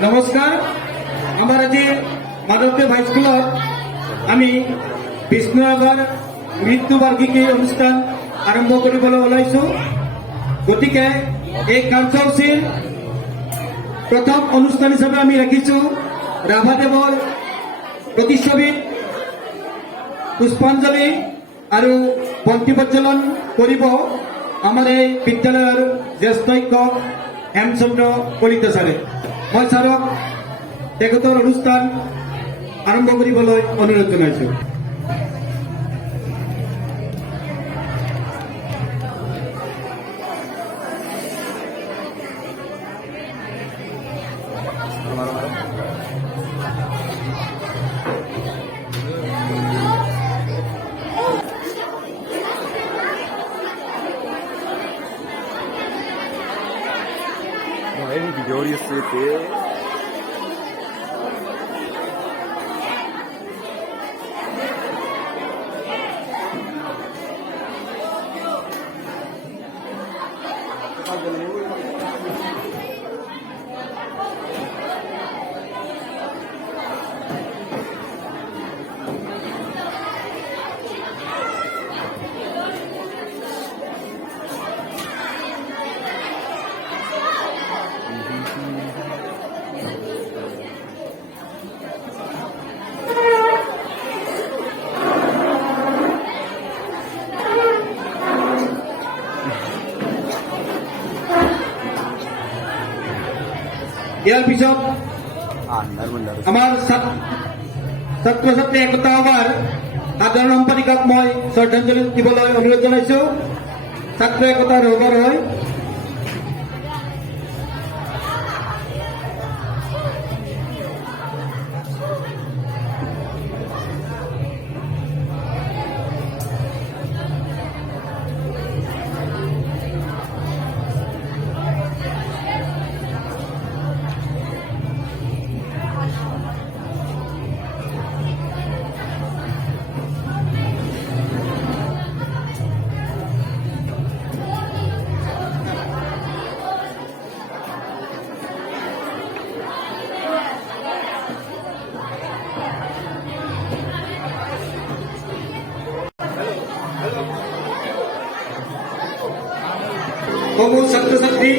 নমস্কাৰ। আমাৰ আজি মাধৱদেৱ হাইস্কুলত আমি বিষ্ণু ৰাভাৰ মৃত্যু বাৰ্ষিকী অনুষ্ঠান আৰম্ভ কৰিবলৈ ওলাইছোঁ। গতিকে এই কাৰ্যসূচীৰ প্ৰথম অনুষ্ঠান হিচাপে আমি ৰাখিছোঁ ৰাভাদেৱৰ প্ৰতিচ্ছবিত পুষ্পাঞ্জলি আৰু বন্তি প্ৰজ্বলন কৰিব আমাৰ এই বিদ্যালয়ৰ জ্যেষ্ঠ শিক্ষক হেমচন্দ্ৰ কলিতা ছাৰে। মই ছাৰক তেখেতৰ অনুষ্ঠান আৰম্ভ কৰিবলৈ অনুৰোধ জনাইছোঁ। Ele video di situ. ইয়াৰ পিছত আমাৰ ছাত্ৰ ছাত্ৰী একতা সভাৰ সাধাৰণ সম্পাদিকাক মই শ্ৰদ্ধাঞ্জলি দিবলৈ অনুৰোধ জনাইছোঁ। ছাত্ৰ একতাৰ সভাৰ হয় সমূহ ছাত্ৰ ছাত্ৰী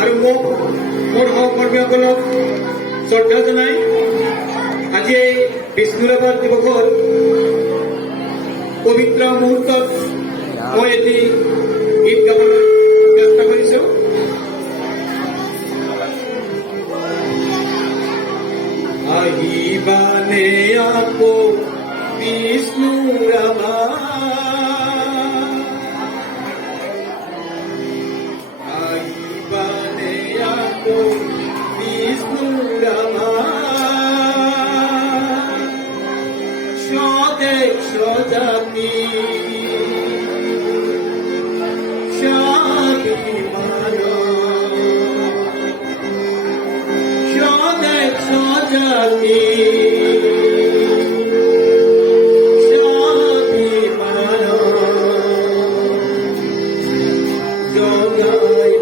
আৰু মোৰ সহকৰ্মীসকলক শ্ৰদ্ধা জনাই আজি এই বিষ্ণু ৰাভাৰ দিৱসৰ পবিত্ৰ মুহূৰ্তত মই এটি গীত গাবলৈ চেষ্টা কৰিছোঁ। আহিবানে আকৌ বিষ্ণু ৰাভা, বিষ্ণু রাভা, স্বদেশ জাতি স্বাভিমান, স্বদেশ জাতি স্বাভিমান, জগাই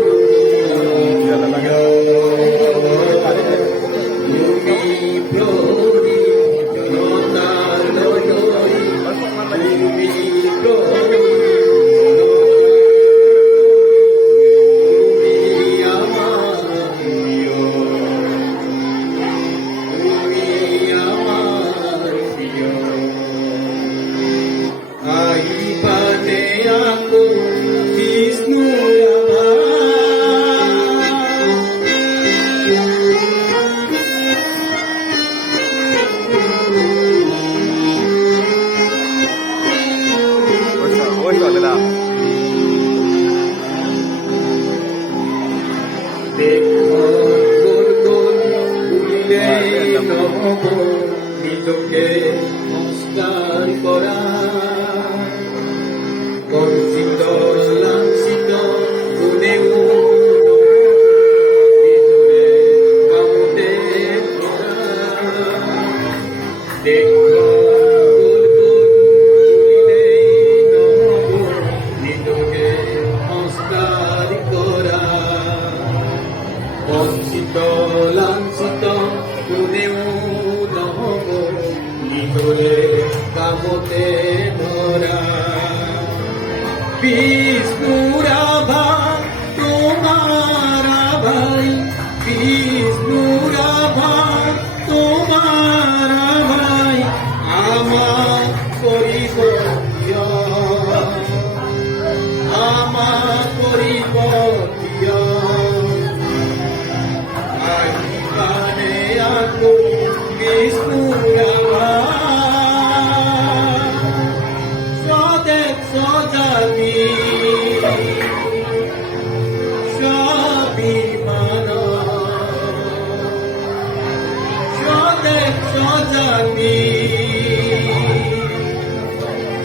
নিজকে সংস্কার করা, বঞ্চিত লাঞ্ছিত কোনেও নিজরে কামতে নিজকে সংস্কার করা, বঞ্চিত লাঞ্ছিত বিষ্ণু রাভা তোমার আমায় আমার করিব প্রিয়, আমার করিব প্রিয়। আহিবানে আকো বিষ্ণু রাভা স্বদেশ স্বজাতি স্বাভিমান স্বদেশ স্বজাতি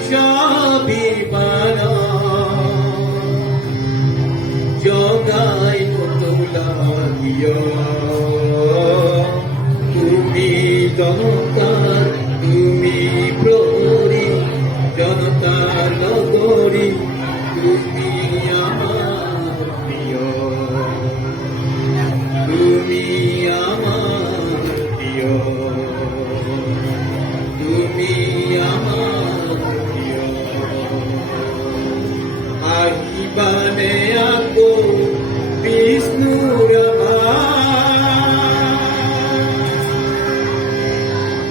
স্বাভিমান জগাই তোলাহিয় তুমি জনতার তুমি প্রহরী জনতার নগরী তুমি আমার প্রিয়, তুমি আমার প্রিয়, তুমি আমার প্রিয়। আহিবানে আকো বিষ্ণু রাভা।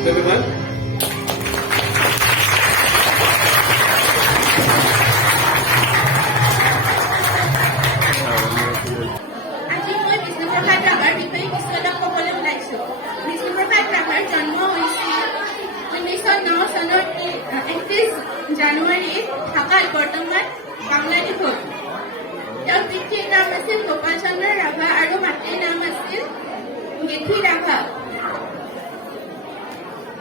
ধন্যবাদ। আজি মই বিষ্ণুপ্ৰসাদ ৰাভাৰ বিষয়ে কিছু এটা ক'বলৈ ওলাইছোঁ। বিষ্ণুপ্ৰসাদ ৰাভাৰ জন্ম হৈছিল 1909 চনৰ 31 জানুৱাৰীত ঢাকাত, বৰ্তমান বাংলাদেশত। তেওঁৰ পিতৃৰ নাম আছিল গোপাল চন্দ্ৰ ৰাভা আৰু মাতৃৰ নাম আছিল গেঠি ৰাভা।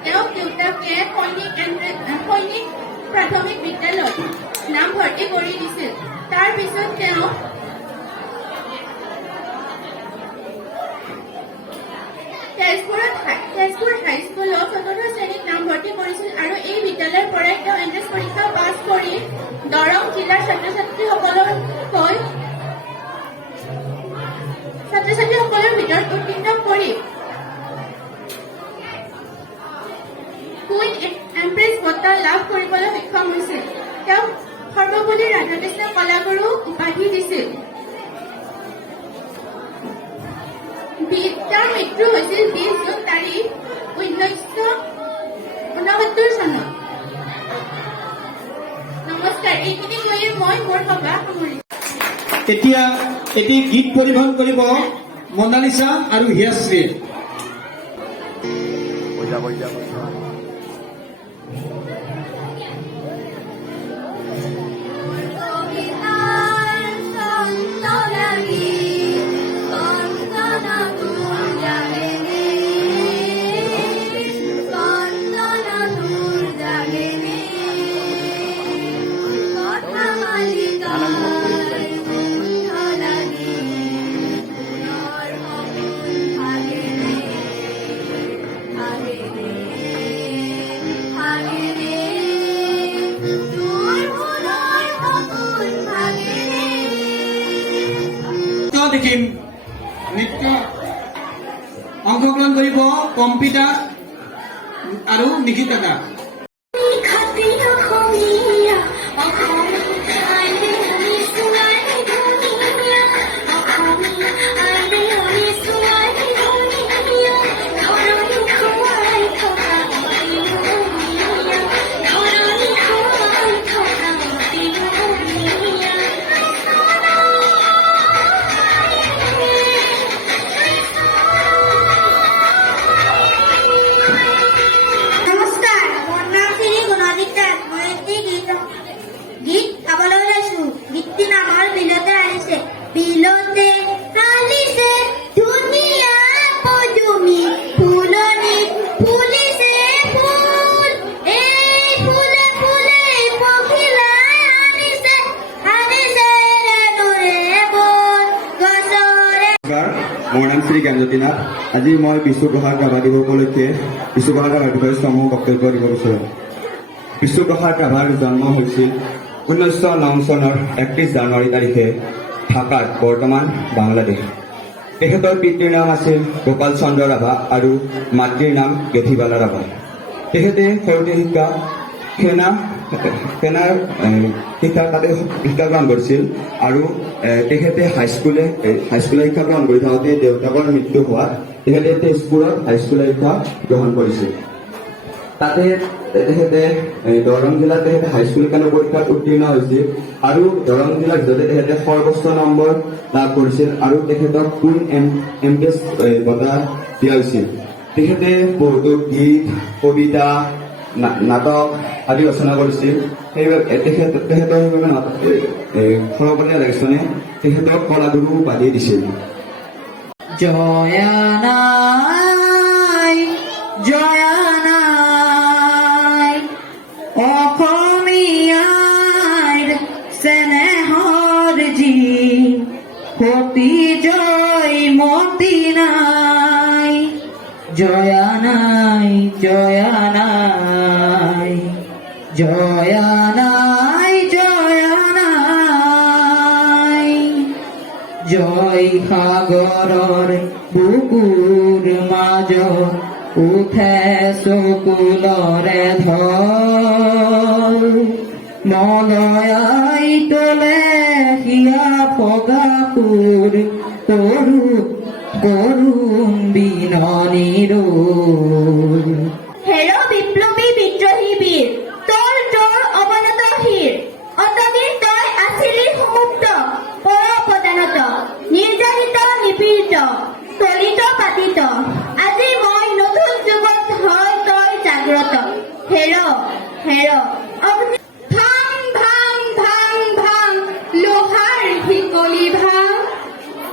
তেওঁক দেউতাকে সৈনিক প্ৰাথমিক বিদ্যালয়ত নামভৰ্তি কৰি দিছিল। তাৰ পিছত তেওঁ তেজপুৰ হাইস্কুলত ৪ৰ্থ শ্ৰেণীত নামভৰ্তি কৰিছিল আৰু এই বিদ্যালয়ৰ পৰাই তেওঁ এন্ট্ৰেন্স পৰীক্ষা পাছ কৰি দৰং জিলাৰ ছাত্ৰ-ছাত্ৰীসকলৰ ভিতৰত উত্তীৰ্ণ কৰি কুইন এম্প্ৰেছ বঁটা লাভ কৰিবলৈ সক্ষম হৈছিল। তেওঁক সৰ্বপল্লী ৰাধাকৃষ্ণ কলাগুৰু উপাধি দিছিল। তেওঁৰ মৃত্যু হৈছিল 20 জুন তাৰিখ 1969 চনত। নমস্কাৰ, এইখিনি কৈয়ে মই মোৰ সভা সামৰিছোঁ। এতিয়া এটি গীত পৰিৱেশন কৰিব মনালিছা আৰু হিয়াশ্ৰী। বজা বজা বজা দেখিম নৃত্য অংশগ্ৰহণ কৰিব কম্পিতা আৰু নিকিতা দা। মোৰ নাম শ্ৰী জ্ঞানজ্যোতি নাথ। আজি মই বিষ্ণুপ্ৰসাদ ৰাভা দিৱস উপলক্ষে বিষ্ণুপ্ৰসাদ ৰাভাৰ বিষয়ে সমূহ বক্তব্য দিব বিচাৰোঁ। বিষ্ণুপ্ৰসাদ ৰাভাৰ জন্ম হৈছিল 1909 চনৰ 31 জানুৱাৰী তাৰিখে ঢাকাত, বৰ্তমান বাংলাদেশ। তেখেতৰ পিতৃৰ নাম আছিল গোপাল চন্দ্ৰ ৰাভা আৰু মাতৃৰ নাম গেঠিবালা ৰাভা। তেখেতে সৰুতে শিক্ষা সেনাৰ তাতে শিক্ষা গ্ৰহণ কৰিছিল আৰু তেখেতে হাইস্কুলে শিক্ষা গ্ৰহণ কৰি থাকোঁতে দেউতাকৰ মৃত্যু হোৱাত তেখেতে তেজপুৰত হাইস্কুলৰ শিক্ষা গ্ৰহণ কৰিছিল। তাতে তেখেতে দৰং জিলাত তেখেতে হাইস্কুল কেন্দ্ৰ পৰীক্ষাত উত্তীৰ্ণ হৈছিল আৰু দৰং জিলাৰ ভিতৰতে তেখেতে সৰ্বোচ্চ নম্বৰ লাভ কৰিছিল আৰু তেখেতক কুইন এমপ্ৰেছ বঁটা দিয়া হৈছিল। তেখেতে বহুতো গীত, কবিতা, নাটক আদি ৰচনা কৰিছিল। সেইবাবে তেখেতৰ সৰ্বপল্লী ৰাধাকৃষ্ণনে তেখেতক কলাগুৰু উপাধি দিছিল। জয়া নাই, জয়া নাই, অসমীয়াৰ চেনেহৰ যি সতী জয়মতী নাই, জয়া নাই, জয়া নাই, জয়া নাই, জয়া নাই। জয় সাগৰৰ বুকুৰ মাজত উঠে চকুলৰে ঢল, মলয়াই তোলে হিয়া ফগা সুৰ তৰুণ বিননিৰ। হেৰ বিপ্লৱী বিদ্ৰোহী বীৰ, তোৰ অৱনত শিৰ, অতবীৰ তই আছিলি সমুক্ত পৰপদানত, নিৰ্যাতিত নিপীড়িত তলিত পাতিত, আজি মই নতুন যুগত হয় তই জাগ্ৰত। হেৰ হেৰ ভাং ভাং ভাং ভাং লোহাৰ শিকলি ভাং,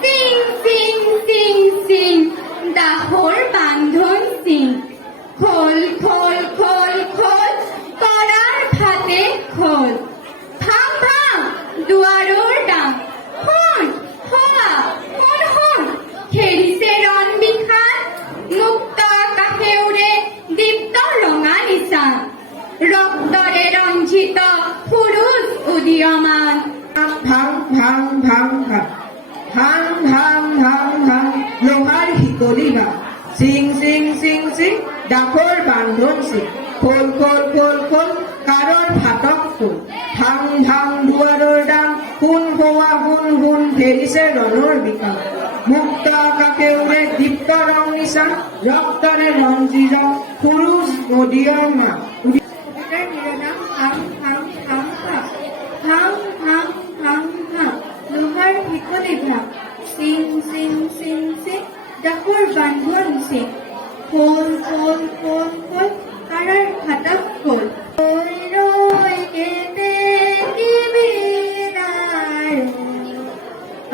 চিং চিং চিং চিং দাহৰ বান্ধন চিং, খোল খোল খোল খোল কৰাৰ ভাতে খোল, ভাং ভাং দুৱাৰৰ দাম, শুন হোৱা শুন শুন খেৰিছে ৰণ বিষাণ, মুক্ত আকাশে উৰে দীপ্ত ৰঙা নিচান, ৰক্তৰে ৰঞ্জিত সুৰুজ উদীয়মান। ভাং ভাং ভাং ভাং, ভাং ভাং ভাং ভাং লোহাৰ শিকলি ভাং, চিং চিং চিং চিং ডাকৰ বান্ধন চিং, খোল খোল খোল খোল কাৰৰ ভাতক খোল, ভাং ভাং দুৱাৰৰ দাম, শুন হোৱা শুন শুন ফেৰিছে ৰণৰ বিকাশ, মুক্ত আকাশে উৰে দীপ্ত ৰং নিচান, ৰক্তৰে ৰঞ্জিত সুৰুজ উদীয়মান। লোহাৰ শিকলি ভাং, চিং চিং চিং চিং ডাকৰ বান্ধন চিং, খোল খোল খোল খোল কাৰাৰ ভাতক খোল, ৰৈ ৰৈ কেতে কিবিনাৰ,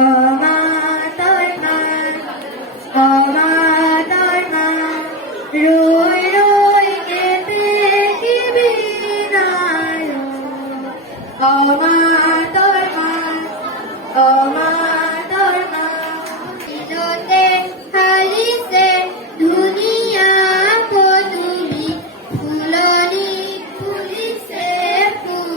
অমাতৰ মান, অমাতৰ মান, ৰৈ ৰৈ কেতে কিবিনাৰ, অমাতৰ মান, অমাতৰ মান। দিনতে হাৰিছে ধুনীয়া পদূলি, ফুলনি ফুলিছে ফুল,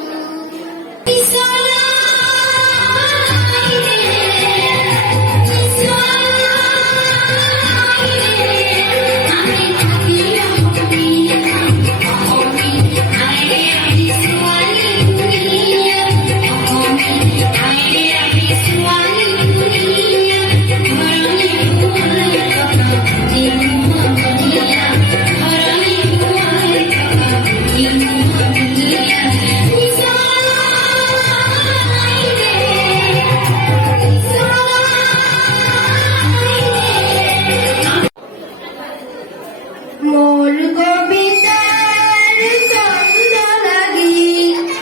মোৰ কবিতাৰ ছন্দ লাগি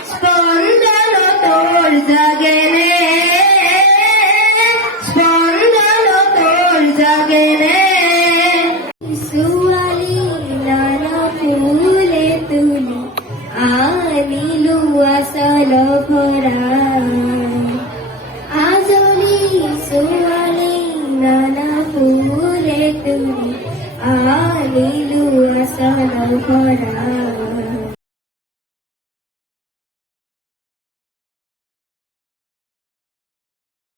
স্পন্দন তোৰ জাগেনে, স্পন্দন তোৰ জাগেনে, ছোৱালী নানা ফুলে তুলি আনিলো আচল ভৰা, আজলি ছোৱালী নানা ফুলে তুলি আনিলো আচল ভৰা।